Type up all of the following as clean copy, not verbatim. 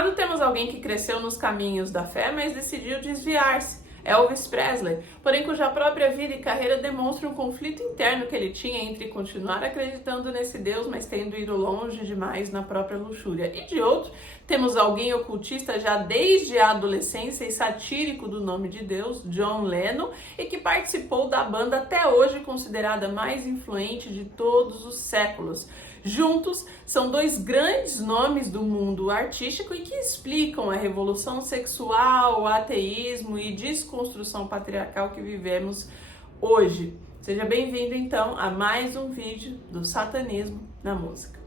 lado, temos alguém que cresceu nos caminhos da fé, mas decidiu desviar-se. Elvis Presley, porém cuja própria vida e carreira demonstram um conflito interno que ele tinha entre continuar acreditando nesse Deus, mas tendo ido longe demais na própria luxúria. E de outro, temos alguém ocultista já desde a adolescência e satírico do nome de Deus, John Lennon, e que participou da banda até hoje considerada mais influente de todos os séculos. Juntos, são dois grandes nomes do mundo artístico e que explicam a revolução sexual, o ateísmo e desconstrução patriarcal que vivemos hoje. Seja bem-vindo, então, a mais um vídeo do Satanismo na Música.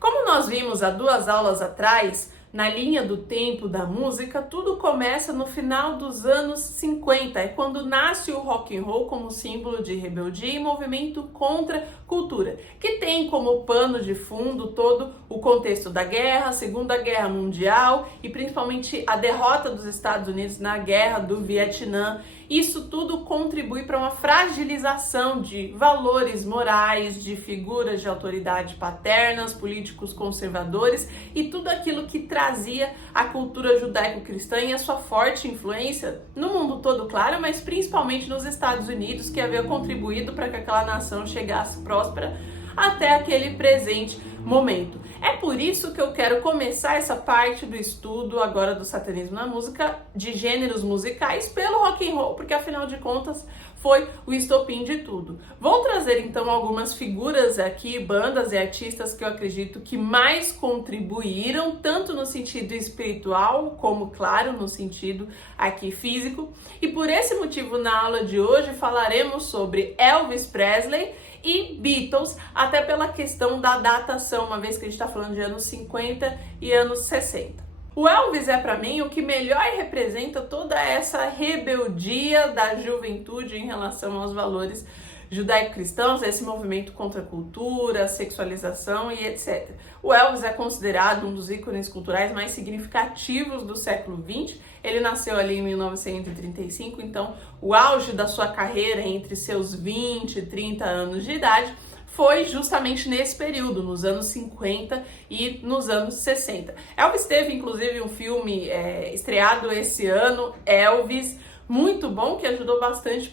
Como nós vimos há 2 aulas atrás, na linha do tempo da música, tudo começa no final dos anos 50, é quando nasce o rock and roll como símbolo de rebeldia e movimento contra cultura, que tem como pano de fundo todo o contexto da guerra, Segunda Guerra Mundial e principalmente a derrota dos Estados Unidos na Guerra do Vietnã. Isso tudo contribui para uma fragilização de valores morais, de figuras de autoridade paternas, políticos conservadores e tudo aquilo que trazia a cultura judaico-cristã e a sua forte influência no mundo todo, claro, mas principalmente nos Estados Unidos, que havia contribuído para que aquela nação chegasse próspera até aquele presente momento. É por isso que eu quero começar essa parte do estudo agora do satanismo na música, de gêneros musicais, pelo rock and roll, porque afinal de contas foi o estopim de tudo. Vou trazer então algumas figuras aqui, bandas e artistas que eu acredito que mais contribuíram, tanto no sentido espiritual, como claro, no sentido aqui físico. E por esse motivo, na aula de hoje, falaremos sobre Elvis Presley e Beatles, até pela questão da datação, uma vez que a gente está falando de anos 50 e anos 60. O Elvis é para mim o que melhor representa toda essa rebeldia da juventude em relação aos valores judaico-cristãos, esse movimento contra a cultura, a sexualização e etc. O Elvis é considerado um dos ícones culturais mais significativos do século XX. Ele nasceu ali em 1935, então o auge da sua carreira entre seus 20 e 30 anos de idade foi justamente nesse período, nos anos 50 e nos anos 60. Elvis teve, inclusive, um filme estreado esse ano, Elvis, muito bom, que ajudou bastante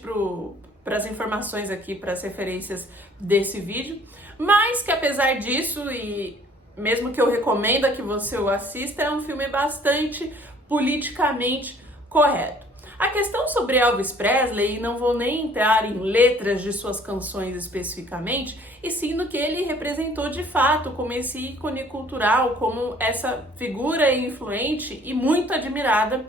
para as informações aqui, para as referências desse vídeo, mas que apesar disso, e mesmo que eu recomendo que você o assista, é um filme bastante politicamente correto. A questão sobre Elvis Presley, e não vou nem entrar em letras de suas canções especificamente, e sim no que ele representou de fato como esse ícone cultural, como essa figura influente e muito admirada,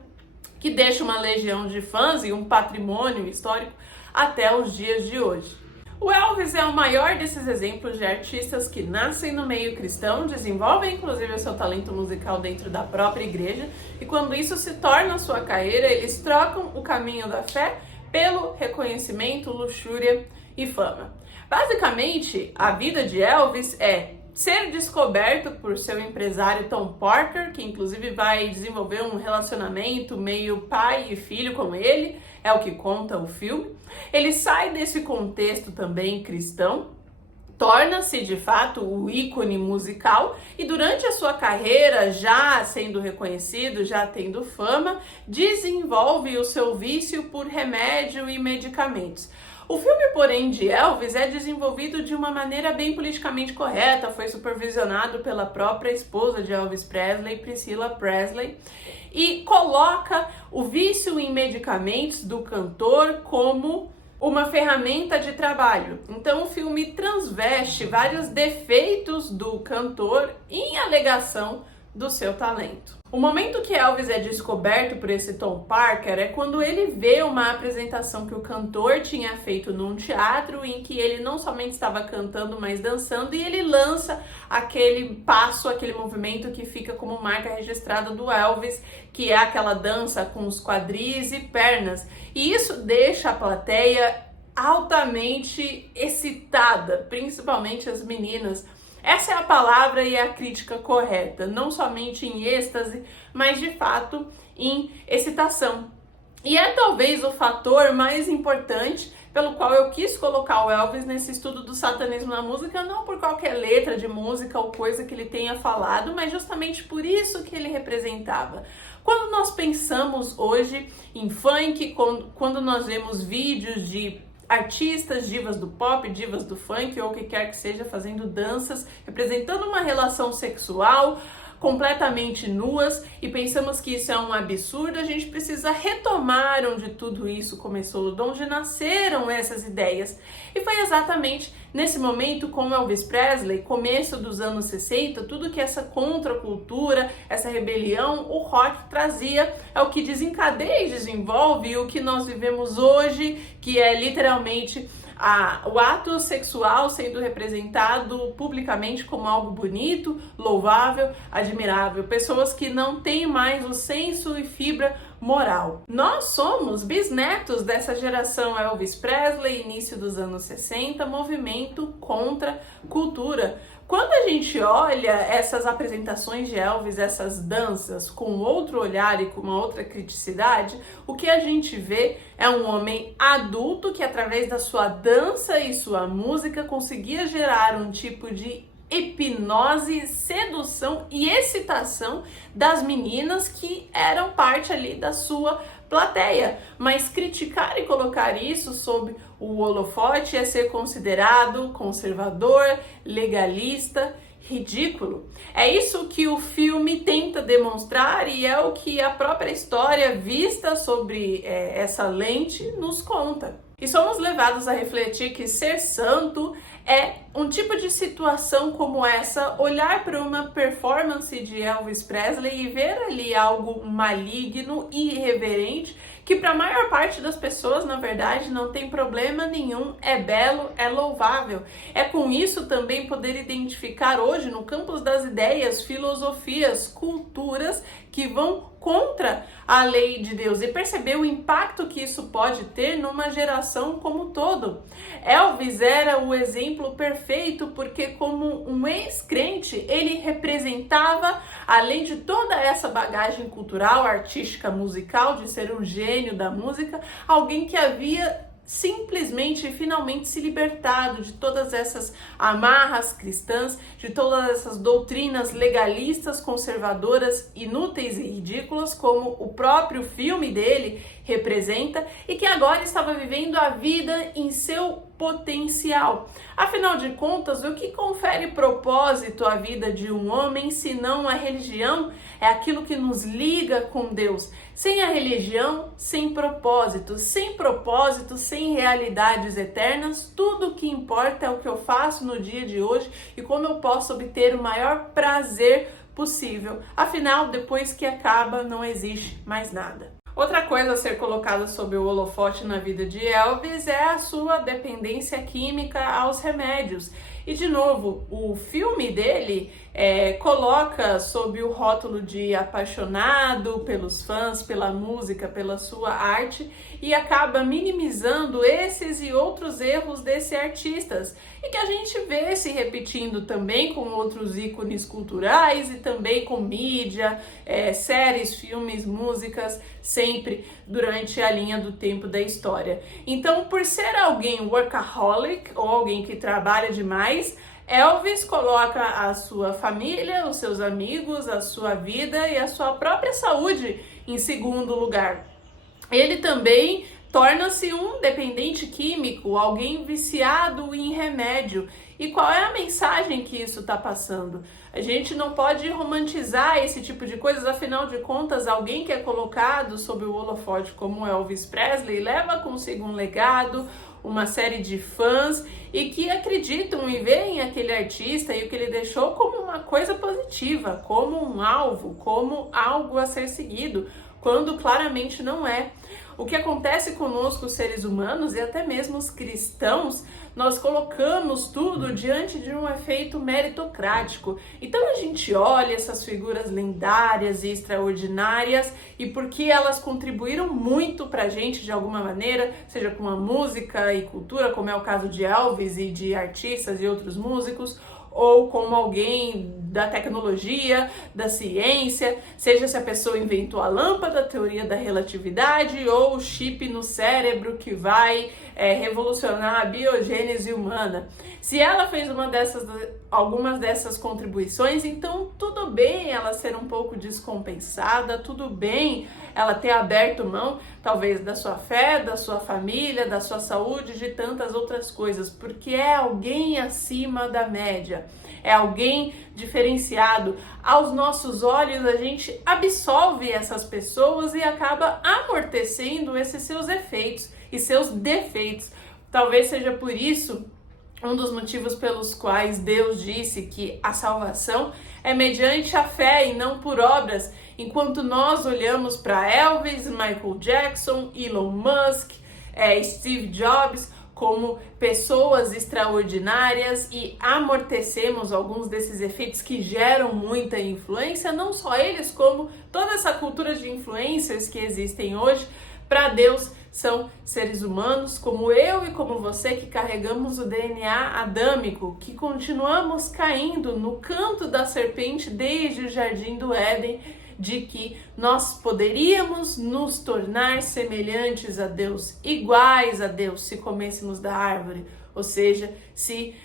que deixa uma legião de fãs e um patrimônio histórico até os dias de hoje. O Elvis é o maior desses exemplos de artistas que nascem no meio cristão, desenvolvem inclusive o seu talento musical dentro da própria igreja, e quando isso se torna sua carreira, eles trocam o caminho da fé pelo reconhecimento, luxúria e fama. Basicamente, a vida de Elvis é ser descoberto por seu empresário Tom Parker, que inclusive vai desenvolver um relacionamento meio pai e filho com ele, é o que conta o filme. Ele sai desse contexto também cristão, torna-se de fato o ícone musical e durante a sua carreira, já sendo reconhecido, já tendo fama, desenvolve o seu vício por remédio e medicamentos. O filme, porém, de Elvis é desenvolvido de uma maneira bem politicamente correta, foi supervisionado pela própria esposa de Elvis Presley, Priscilla Presley, e coloca o vício em medicamentos do cantor como uma ferramenta de trabalho. Então o filme transveste vários defeitos do cantor em alegação do seu talento. O momento que Elvis é descoberto por esse Tom Parker é quando ele vê uma apresentação que o cantor tinha feito num teatro em que ele não somente estava cantando, mas dançando, e ele lança aquele passo, aquele movimento que fica como marca registrada do Elvis, que é aquela dança com os quadris e pernas. E isso deixa a plateia altamente excitada, principalmente as meninas. Essa é a palavra e a crítica correta, não somente em êxtase, mas de fato em excitação. E é talvez o fator mais importante pelo qual eu quis colocar o Elvis nesse estudo do satanismo na música, não por qualquer letra de música ou coisa que ele tenha falado, mas justamente por isso que ele representava. Quando nós pensamos hoje em funk, quando nós vemos vídeos de artistas, divas do pop, divas do funk ou o que quer que seja, fazendo danças, representando uma relação sexual, completamente nuas, e pensamos que isso é um absurdo, a gente precisa retomar onde tudo isso começou, de onde nasceram essas ideias. E foi exatamente nesse momento, com Elvis Presley, começo dos anos 60, tudo que essa contracultura, essa rebelião, o rock trazia, é o que desencadeia e desenvolve o que nós vivemos hoje, que é literalmente o ato sexual sendo representado publicamente como algo bonito, louvável, admirável. Pessoas que não têm mais o senso e fibra moral. Nós somos bisnetos dessa geração Elvis Presley, início dos anos 60, movimento contra cultura. Quando a gente olha essas apresentações de Elvis, essas danças, com outro olhar e com uma outra criticidade, o que a gente vê é um homem adulto que, através da sua dança e sua música, conseguia gerar um tipo de hipnose, sedução e excitação das meninas que eram parte ali da sua plateia. Mas criticar e colocar isso sob o holofote é ser considerado conservador, legalista, ridículo. É isso que o filme tenta demonstrar e é o que a própria história vista sobre essa lente nos conta. E somos levados a refletir que ser santo é um tipo de situação como essa, olhar para uma performance de Elvis Presley e ver ali algo maligno e irreverente, que para a maior parte das pessoas, na verdade, não tem problema nenhum, é belo, é louvável. É com isso também poder identificar hoje, no campo das ideias, filosofias, culturas que vão contra a lei de Deus e perceber o impacto que isso pode ter numa geração como um todo. Elvis era o exemplo perfeito porque, como um ex-crente, ele representava, além de toda essa bagagem cultural, artística, musical, de ser um gênio da música, alguém que havia simplesmente e finalmente se libertado de todas essas amarras cristãs, de todas essas doutrinas legalistas, conservadoras, inúteis e ridículas, como o próprio filme dele representa, e que agora estava vivendo a vida em seu potencial. Afinal de contas, o que confere propósito à vida de um homem, se não a religião? É aquilo que nos liga com Deus. Sem a religião, sem propósito, sem realidades eternas, tudo o que importa é o que eu faço no dia de hoje e como eu posso obter o maior prazer possível. Afinal, depois que acaba, não existe mais nada. Outra coisa a ser colocada sob o holofote na vida de Elvis é a sua dependência química aos remédios. E, de novo, o filme dele coloca sob o rótulo de apaixonado pelos fãs, pela música, pela sua arte, e acaba minimizando esses e outros erros desses artistas, e que a gente vê se repetindo também com outros ícones culturais e também com mídia, séries, filmes, músicas, sempre durante a linha do tempo da história. Então, por ser alguém workaholic ou alguém que trabalha demais, Elvis coloca a sua família, os seus amigos, a sua vida e a sua própria saúde em segundo lugar. Ele também torna-se um dependente químico, alguém viciado em remédio. E qual é a mensagem que isso está passando? A gente não pode romantizar esse tipo de coisas, afinal de contas, alguém que é colocado sob o holofote como Elvis Presley leva consigo um legado, uma série de fãs e que acreditam e veem aquele artista e o que ele deixou como uma coisa positiva, como um alvo, como algo a ser seguido, quando claramente não é. O que acontece conosco, os seres humanos e até mesmo os cristãos, nós colocamos tudo diante de um efeito meritocrático. Então a gente olha essas figuras lendárias e extraordinárias e porque elas contribuíram muito pra gente de alguma maneira, seja com a música e cultura, como é o caso de Elvis e de artistas e outros músicos, ou como alguém da tecnologia, da ciência, seja se a pessoa inventou a lâmpada, a teoria da relatividade ou o chip no cérebro que vai revolucionar a biogênese humana. Se ela fez algumas dessas contribuições, então tudo bem ela ser um pouco descompensada, tudo bem ela ter aberto mão, talvez, da sua fé, da sua família, da sua saúde, de tantas outras coisas, porque é alguém acima da média, é alguém diferenciado. Aos nossos olhos, a gente absolve essas pessoas e acaba amortecendo esses seus efeitos e seus defeitos. Talvez seja por isso um dos motivos pelos quais Deus disse que a salvação é mediante a fé e não por obras, enquanto nós olhamos para Elvis, Michael Jackson, Elon Musk, Steve Jobs como pessoas extraordinárias e amortecemos alguns desses efeitos que geram muita influência, não só eles, como toda essa cultura de influencers que existem hoje. Para Deus, são seres humanos como eu e como você, que carregamos o DNA adâmico, que continuamos caindo no canto da serpente desde o Jardim do Éden, de que nós poderíamos nos tornar semelhantes a Deus, iguais a Deus, se comêssemos da árvore, ou seja, se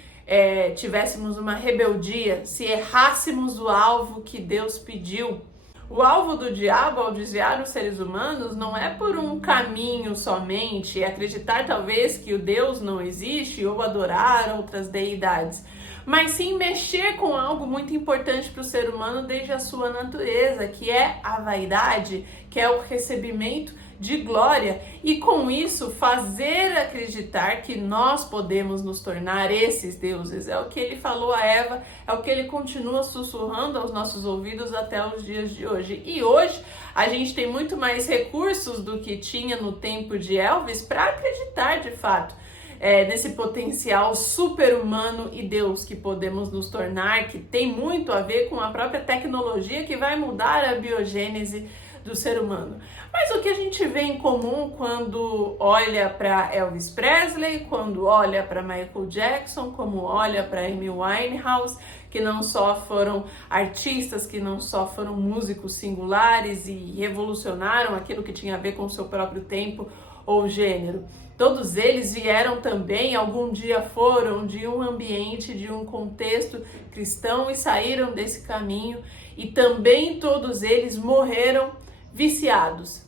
tivéssemos uma rebeldia, se errássemos o alvo que Deus pediu. O alvo do diabo ao desviar os seres humanos não é por um caminho somente, acreditar talvez que o Deus não existe ou adorar outras deidades, mas sim mexer com algo muito importante para o ser humano desde a sua natureza, que é a vaidade, que é o recebimento de glória, e com isso fazer acreditar que nós podemos nos tornar esses deuses. É o que ele falou a Eva, é o que ele continua sussurrando aos nossos ouvidos até os dias de hoje. E hoje a gente tem muito mais recursos do que tinha no tempo de Elvis para acreditar de fato nesse potencial super-humano e Deus que podemos nos tornar, que tem muito a ver com a própria tecnologia que vai mudar a biogênese do ser humano. Mas o que a gente vê em comum quando olha para Elvis Presley, quando olha para Michael Jackson, como olha para Amy Winehouse, que não só foram artistas, que não só foram músicos singulares e revolucionaram aquilo que tinha a ver com o seu próprio tempo ou gênero. Todos eles vieram também, algum dia foram, de um ambiente, de um contexto cristão e saíram desse caminho, e também todos eles morreram viciados.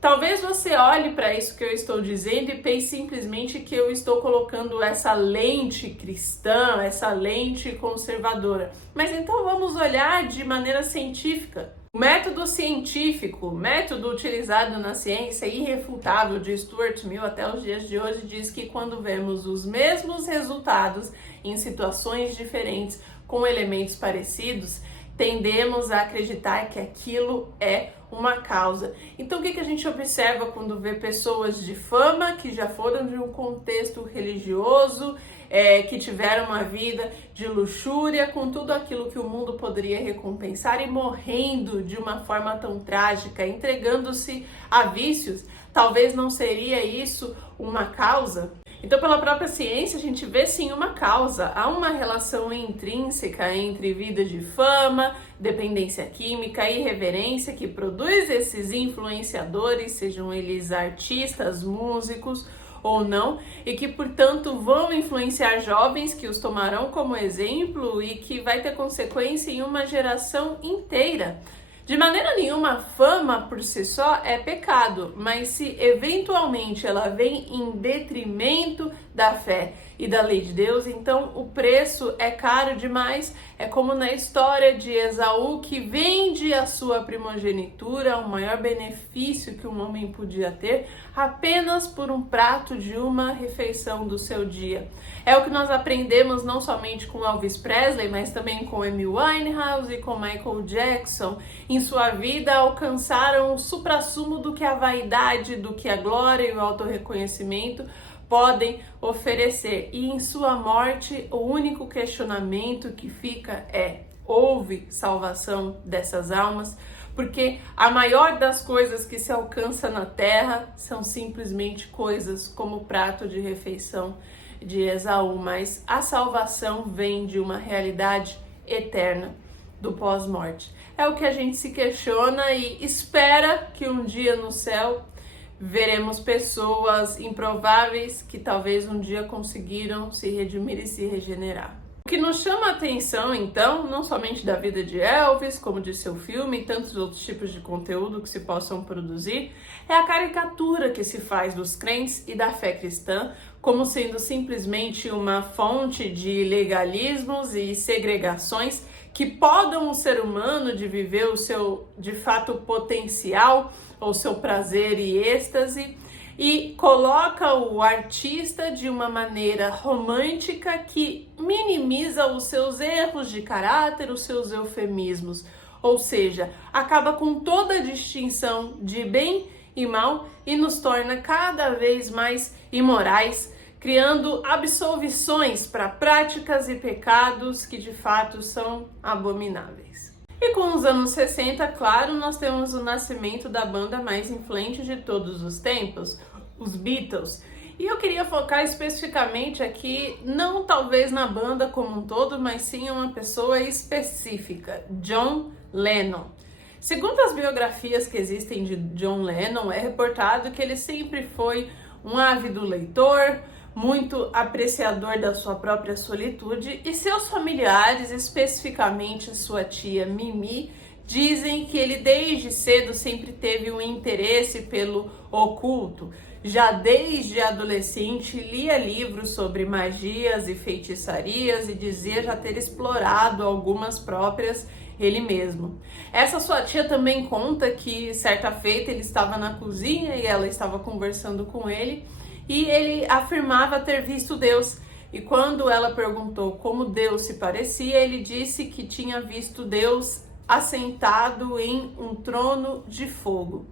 Talvez você olhe para isso que eu estou dizendo e pense simplesmente que eu estou colocando essa lente cristã, essa lente conservadora. Mas então vamos olhar de maneira científica. O método científico, método utilizado na ciência irrefutável de Stuart Mill até os dias de hoje, diz que quando vemos os mesmos resultados em situações diferentes com elementos parecidos, tendemos a acreditar que aquilo é uma causa. Então o que a gente observa quando vê pessoas de fama que já foram de um contexto religioso, que tiveram uma vida de luxúria, com tudo aquilo que o mundo poderia recompensar, e morrendo de uma forma tão trágica, entregando-se a vícios? Talvez não seria isso uma causa? Então, pela própria ciência, a gente vê sim uma causa. Há uma relação intrínseca entre vida de fama, dependência química e irreverência que produz esses influenciadores, sejam eles artistas, músicos ou não, e que, portanto, vão influenciar jovens que os tomarão como exemplo e que vai ter consequência em uma geração inteira. De maneira nenhuma, fama por si só é pecado, mas se eventualmente ela vem em detrimento da fé e da lei de Deus, então o preço é caro demais. É como na história de Esaú, que vende a sua primogenitura, o maior benefício que um homem podia ter, apenas por um prato de uma refeição do seu dia. É o que nós aprendemos não somente com Elvis Presley, mas também com Amy Winehouse e com Michael Jackson. Em sua vida alcançaram o suprassumo do que a vaidade, do que a glória e o autorreconhecimento podem oferecer. E em sua morte, o único questionamento que fica é: houve salvação dessas almas? Porque a maior das coisas que se alcança na terra são simplesmente coisas como o prato de refeição de Esaú, mas a salvação vem de uma realidade eterna do pós-morte. É o que a gente se questiona e espera que um dia no céu veremos pessoas improváveis que talvez um dia conseguiram se redimir e se regenerar. O que nos chama a atenção, então, não somente da vida de Elvis, como de seu filme e tantos outros tipos de conteúdo que se possam produzir, é a caricatura que se faz dos crentes e da fé cristã como sendo simplesmente uma fonte de legalismos e segregações que podam o ser humano de viver o seu, de fato, potencial, ou seu prazer e êxtase, e coloca o artista de uma maneira romântica que minimiza os seus erros de caráter, os seus eufemismos, ou seja, acaba com toda a distinção de bem e mal e nos torna cada vez mais imorais, criando absolvições para práticas e pecados que de fato são abomináveis. E com os anos 60, claro, nós temos o nascimento da banda mais influente de todos os tempos, os Beatles. E eu queria focar especificamente aqui, não talvez na banda como um todo, mas sim em uma pessoa específica, John Lennon. Segundo as biografias que existem de John Lennon, é reportado que ele sempre foi um ávido leitor, muito apreciador da sua própria solitude, e seus familiares, especificamente sua tia Mimi, dizem que ele desde cedo sempre teve um interesse pelo oculto. Já desde adolescente lia livros sobre magias e feitiçarias e dizia já ter explorado algumas próprias ele mesmo. Essa sua tia também conta que certa feita ele estava na cozinha e ela estava conversando com ele e ele afirmava ter visto Deus. E quando ela perguntou como Deus se parecia, ele disse que tinha visto Deus assentado em um trono de fogo.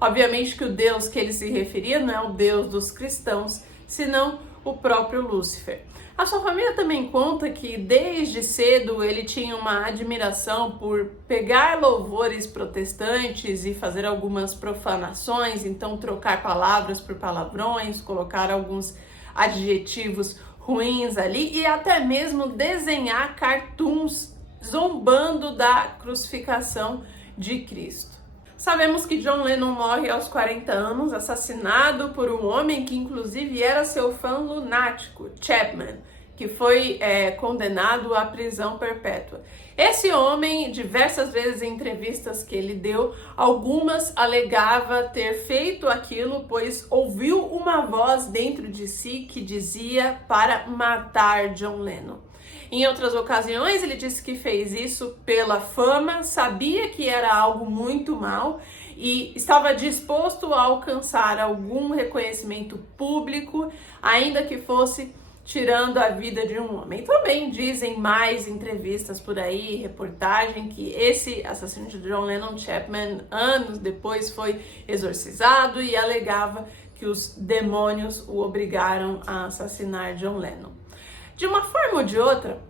Obviamente que o Deus que ele se referia não é o Deus dos cristãos, senão o próprio Lúcifer. A sua família também conta que desde cedo ele tinha uma admiração por pegar louvores protestantes e fazer algumas profanações, então trocar palavras por palavrões, colocar alguns adjetivos ruins ali e até mesmo desenhar cartoons zombando da crucificação de Cristo. Sabemos que John Lennon morre aos 40 anos, assassinado por um homem que inclusive era seu fã lunático, Chapman, que foi condenado à prisão perpétua. Esse homem, diversas vezes em entrevistas que ele deu, algumas alegava ter feito aquilo, pois ouviu uma voz dentro de si que dizia para matar John Lennon. Em outras ocasiões, ele disse que fez isso pela fama, sabia que era algo muito mal e estava disposto a alcançar algum reconhecimento público, ainda que fosse tirando a vida de um homem. Também dizem mais entrevistas por aí, reportagem, que esse assassino de John Lennon, Chapman, anos depois foi exorcizado e alegava que os demônios o obrigaram a assassinar John Lennon. De uma forma ou de outra,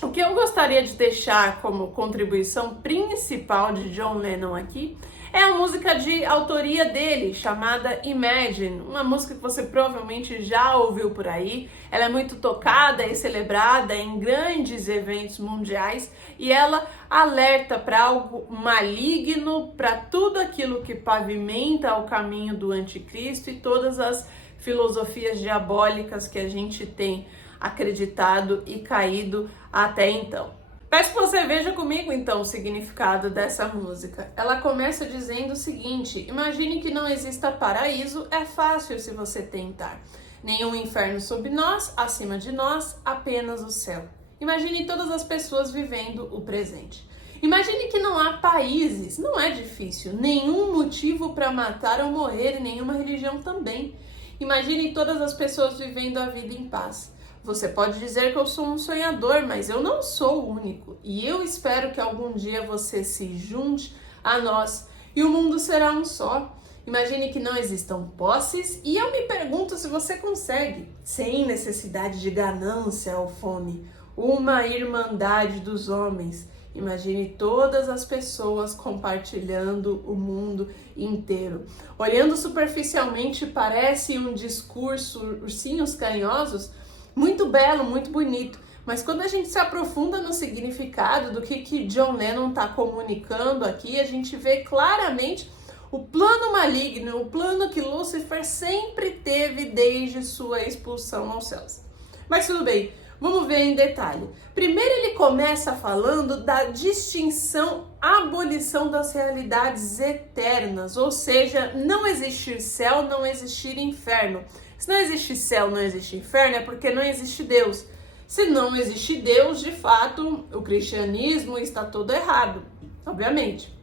o que eu gostaria de deixar como contribuição principal de John Lennon aqui é a música de autoria dele, chamada Imagine, uma música que você provavelmente já ouviu por aí. Ela é muito tocada e celebrada em grandes eventos mundiais e ela alerta para algo maligno, para tudo aquilo que pavimenta o caminho do anticristo e todas as filosofias diabólicas que a gente tem acreditado e caído até então. Peço que você veja comigo então o significado dessa música. Ela começa dizendo o seguinte: imagine que não exista paraíso, é fácil se você tentar. Nenhum inferno sob nós, acima de nós, apenas o céu. Imagine todas as pessoas vivendo o presente. Imagine que não há países, não é difícil, nenhum motivo para matar ou morrer e nenhuma religião também. Imagine todas as pessoas vivendo a vida em paz. Você pode dizer que eu sou um sonhador, mas eu não sou o único. E eu espero que algum dia você se junte a nós e o mundo será um só. Imagine que não existam posses e eu me pergunto se você consegue, sem necessidade de ganância ou fome, uma irmandade dos homens. Imagine todas as pessoas compartilhando o mundo inteiro. Olhando superficialmente, parece um discurso, ursinhos carinhosos, muito belo, muito bonito, mas quando a gente se aprofunda no significado do que John Lennon está comunicando aqui, a gente vê claramente O plano maligno, o plano que Lúcifer sempre teve desde sua expulsão aos céus. Mas tudo bem, vamos ver em detalhe. Primeiro ele começa falando da distinção, abolição das realidades eternas, ou seja, não existir céu, não existir inferno. Se não existe céu, não existe inferno, é porque não existe Deus. Se não existe Deus, de fato, o cristianismo está todo errado, obviamente.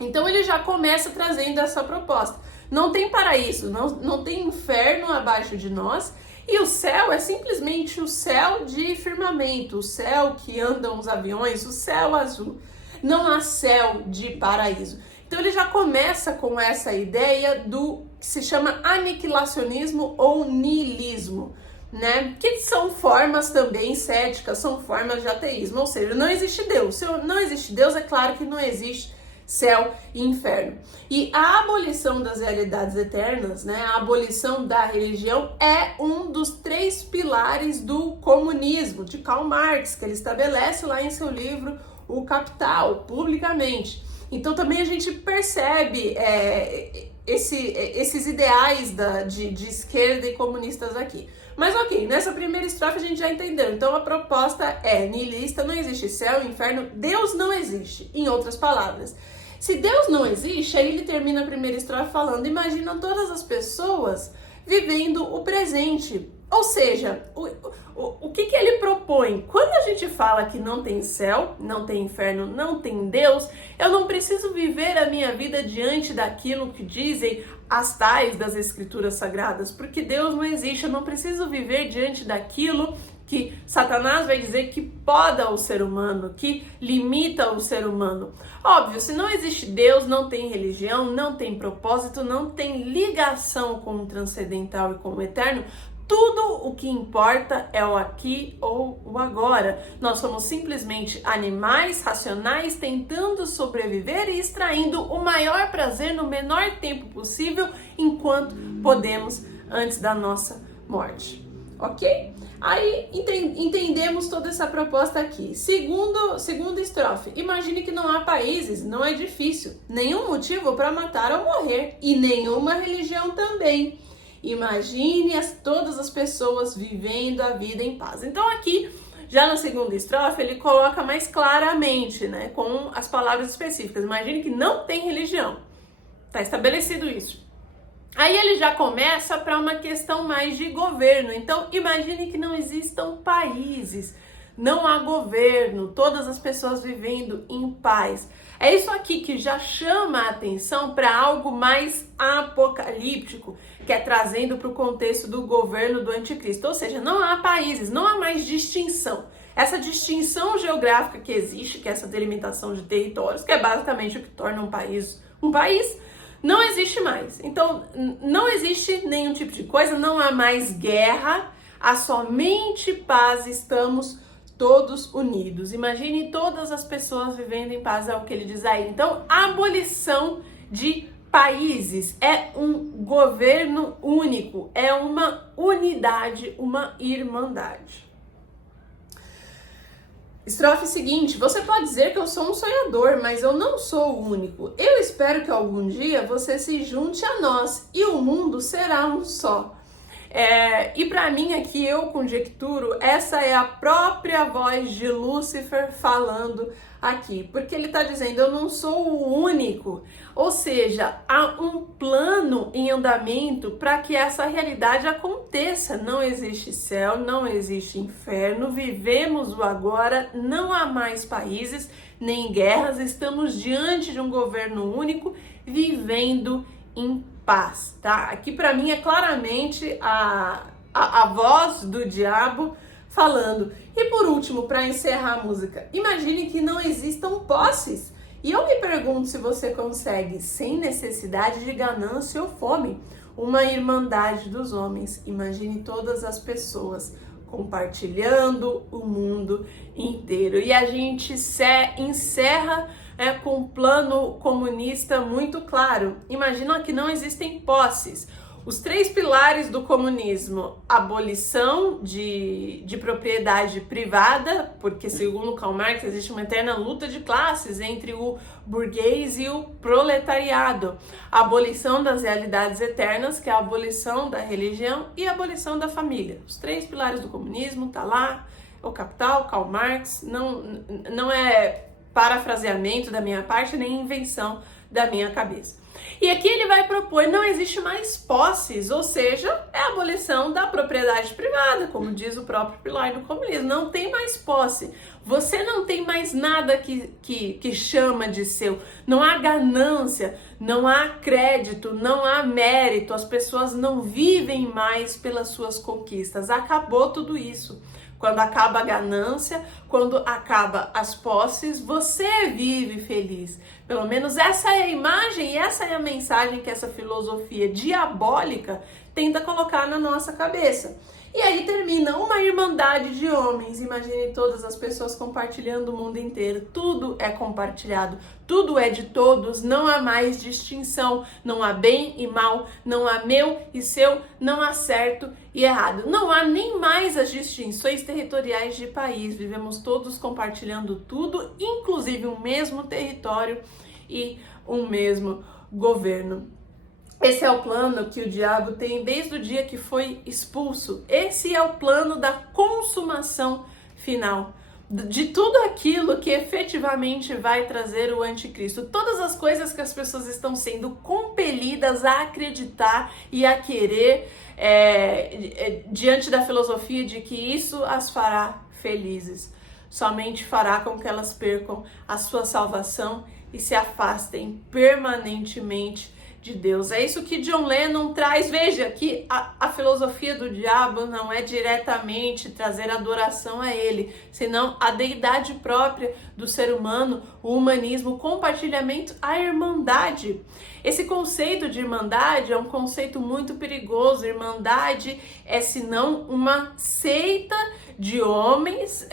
Então ele já começa trazendo essa proposta. Não tem paraíso, não tem inferno abaixo de nós, e o céu é simplesmente o céu de firmamento, o céu que andam os aviões, o céu azul. Não há céu de paraíso. Então ele já começa com essa ideia do que se chama aniquilacionismo ou niilismo, né? Que são formas também céticas, são formas de ateísmo, ou seja, não existe Deus. Se não existe Deus, é claro que não existe céu e inferno. E a abolição das realidades eternas, né, a abolição da religião é um dos 3 pilares do comunismo, de Karl Marx, que ele estabelece lá em seu livro O Capital, publicamente. Então também a gente percebe esses ideais de esquerda e comunistas aqui. Mas ok, nessa primeira estrofe a gente já entendeu. Então a proposta é niilista, não existe céu, inferno, Deus não existe, em outras palavras. Se Deus não existe, aí ele termina a primeira estrofe falando, imagina todas as pessoas vivendo o presente. Ou seja, o que ele propõe? Quando a gente fala que não tem céu, não tem inferno, não tem Deus, eu não preciso viver a minha vida diante daquilo que dizem as tais das escrituras sagradas, porque Deus não existe, eu não preciso viver diante daquilo que Satanás vai dizer que poda o ser humano, que limita o ser humano. Óbvio, se não existe Deus, não tem religião, não tem propósito, não tem ligação com o transcendental e com o eterno, tudo o que importa é o aqui ou o agora. Nós somos simplesmente animais racionais tentando sobreviver e extraindo o maior prazer no menor tempo possível enquanto podemos antes da nossa morte. Ok? Aí entendemos toda essa proposta aqui. Segunda estrofe. Imagine que não há países, não é difícil. Nenhum motivo para matar ou morrer. E nenhuma religião também. Imagine todas as pessoas vivendo a vida em paz. Então aqui, já na segunda estrofe, ele coloca mais claramente, né, com as palavras específicas. Imagine que não tem religião. Está estabelecido isso. Aí ele já começa para uma questão mais de governo. Então, imagine que não existam países, não há governo, todas as pessoas vivendo em paz. É isso aqui que já chama a atenção para algo mais apocalíptico, que é trazendo para o contexto do governo do anticristo. Ou seja, não há países, não há mais distinção. Essa distinção geográfica que existe, que é essa delimitação de territórios, que é basicamente o que torna um país, não existe mais. Então, não existe nenhum tipo de coisa, não há mais guerra, há somente paz, estamos todos unidos. Imagine todas as pessoas vivendo em paz, é o que ele diz aí. Então, a abolição de países é um governo único, é uma unidade, uma irmandade. Estrofe seguinte, você pode dizer que eu sou um sonhador, mas eu não sou o único. Eu espero que algum dia você se junte a nós e o mundo será um só. E para mim aqui, eu conjecturo, essa é a própria voz de Lúcifer falando aqui, porque ele está dizendo, eu não sou o único, ou seja, há um plano em andamento para que essa realidade aconteça. Não existe céu, não existe inferno, vivemos o agora, não há mais países nem guerras, estamos diante de um governo único, vivendo em paz, tá? Aqui para mim é claramente a voz do diabo falando. E por último, para encerrar a música, imagine que não existam posses. E eu me pergunto se você consegue, sem necessidade de ganância ou fome, uma irmandade dos homens. Imagine todas as pessoas compartilhando o mundo inteiro. E a gente encerra com um plano comunista muito claro. Imagina que não existem posses. Os 3 pilares do comunismo: abolição de propriedade privada, porque segundo Karl Marx existe uma eterna luta de classes entre o burguês e o proletariado, a abolição das realidades eternas, que é a abolição da religião, e a abolição da família. Os 3 pilares do comunismo, tá lá, o Capital, Karl Marx, não é parafraseamento da minha parte, nem invenção da minha cabeça. E aqui ele vai propor: não existe mais posses, ou seja, é a abolição da propriedade privada, como diz o próprio pilar do comunismo. Não tem mais posse. Você não tem mais nada que chama de seu. Não há ganância, não há crédito, não há mérito. As pessoas não vivem mais pelas suas conquistas. Acabou tudo isso. Quando acaba a ganância, quando acaba as posses, você vive feliz. Pelo menos essa é a imagem e essa é a mensagem que essa filosofia diabólica tenta colocar na nossa cabeça. E aí termina: uma irmandade de homens. Imagine todas as pessoas compartilhando o mundo inteiro. Tudo é compartilhado, tudo é de todos, não há mais distinção, não há bem e mal, não há meu e seu, não há certo e errado. Não há nem mais as distinções territoriais de país. Vivemos todos compartilhando tudo, inclusive o mesmo território e um mesmo governo. Esse é o plano que o diabo tem desde o dia que foi expulso. Esse é o plano da consumação final de tudo aquilo que efetivamente vai trazer o anticristo. Todas as coisas que as pessoas estão sendo compelidas a acreditar e a querer diante da filosofia de que isso as fará felizes. Somente fará com que elas percam a sua salvação e se afastem permanentemente de Deus. É isso que John Lennon traz. Veja que a filosofia do diabo não é diretamente trazer adoração a ele, senão a deidade própria do ser humano, o humanismo, o compartilhamento, a irmandade. Esse conceito de irmandade é um conceito muito perigoso. Irmandade é, senão, uma seita de homens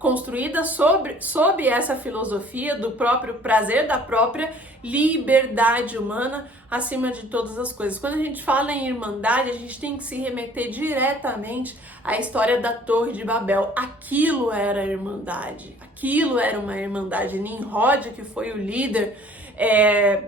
construída sob essa filosofia do próprio prazer, da própria liberdade humana acima de todas as coisas. Quando a gente fala em irmandade, a gente tem que se remeter diretamente à história da Torre de Babel. Aquilo era irmandade, aquilo era uma irmandade. Nimrod, que foi o líder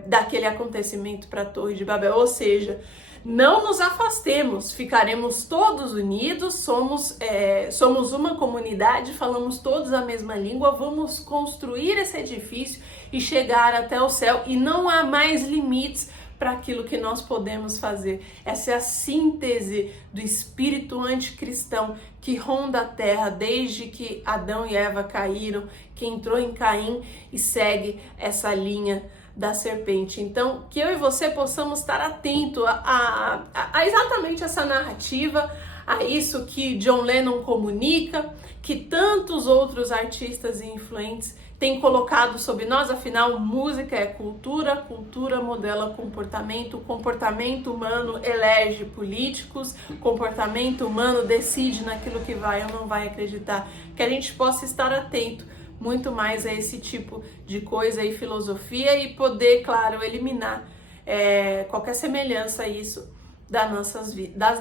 daquele acontecimento para a Torre de Babel, ou seja, não nos afastemos, ficaremos todos unidos, somos uma comunidade, falamos todos a mesma língua, vamos construir esse edifício e chegar até o céu, e não há mais limites para aquilo que nós podemos fazer. Essa é a síntese do espírito anticristão que ronda a terra desde que Adão e Eva caíram, que entrou em Caim e segue essa linha da serpente. Então, que eu e você possamos estar atentos a exatamente essa narrativa, a isso que John Lennon comunica, que tantos outros artistas e influentes têm colocado sobre nós. Afinal, música é cultura, cultura modela comportamento, comportamento humano elege políticos, comportamento humano decide naquilo que vai ou não vai acreditar. Que a gente possa estar atento muito mais a esse tipo de coisa e filosofia e poder, claro, eliminar qualquer semelhança a isso das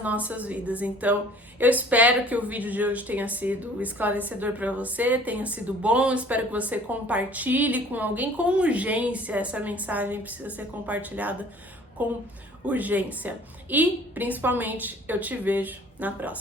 nossas vidas. Então, eu espero que o vídeo de hoje tenha sido esclarecedor para você, tenha sido bom, espero que você compartilhe com alguém com urgência. Essa mensagem precisa ser compartilhada com urgência. E, principalmente, eu te vejo na próxima.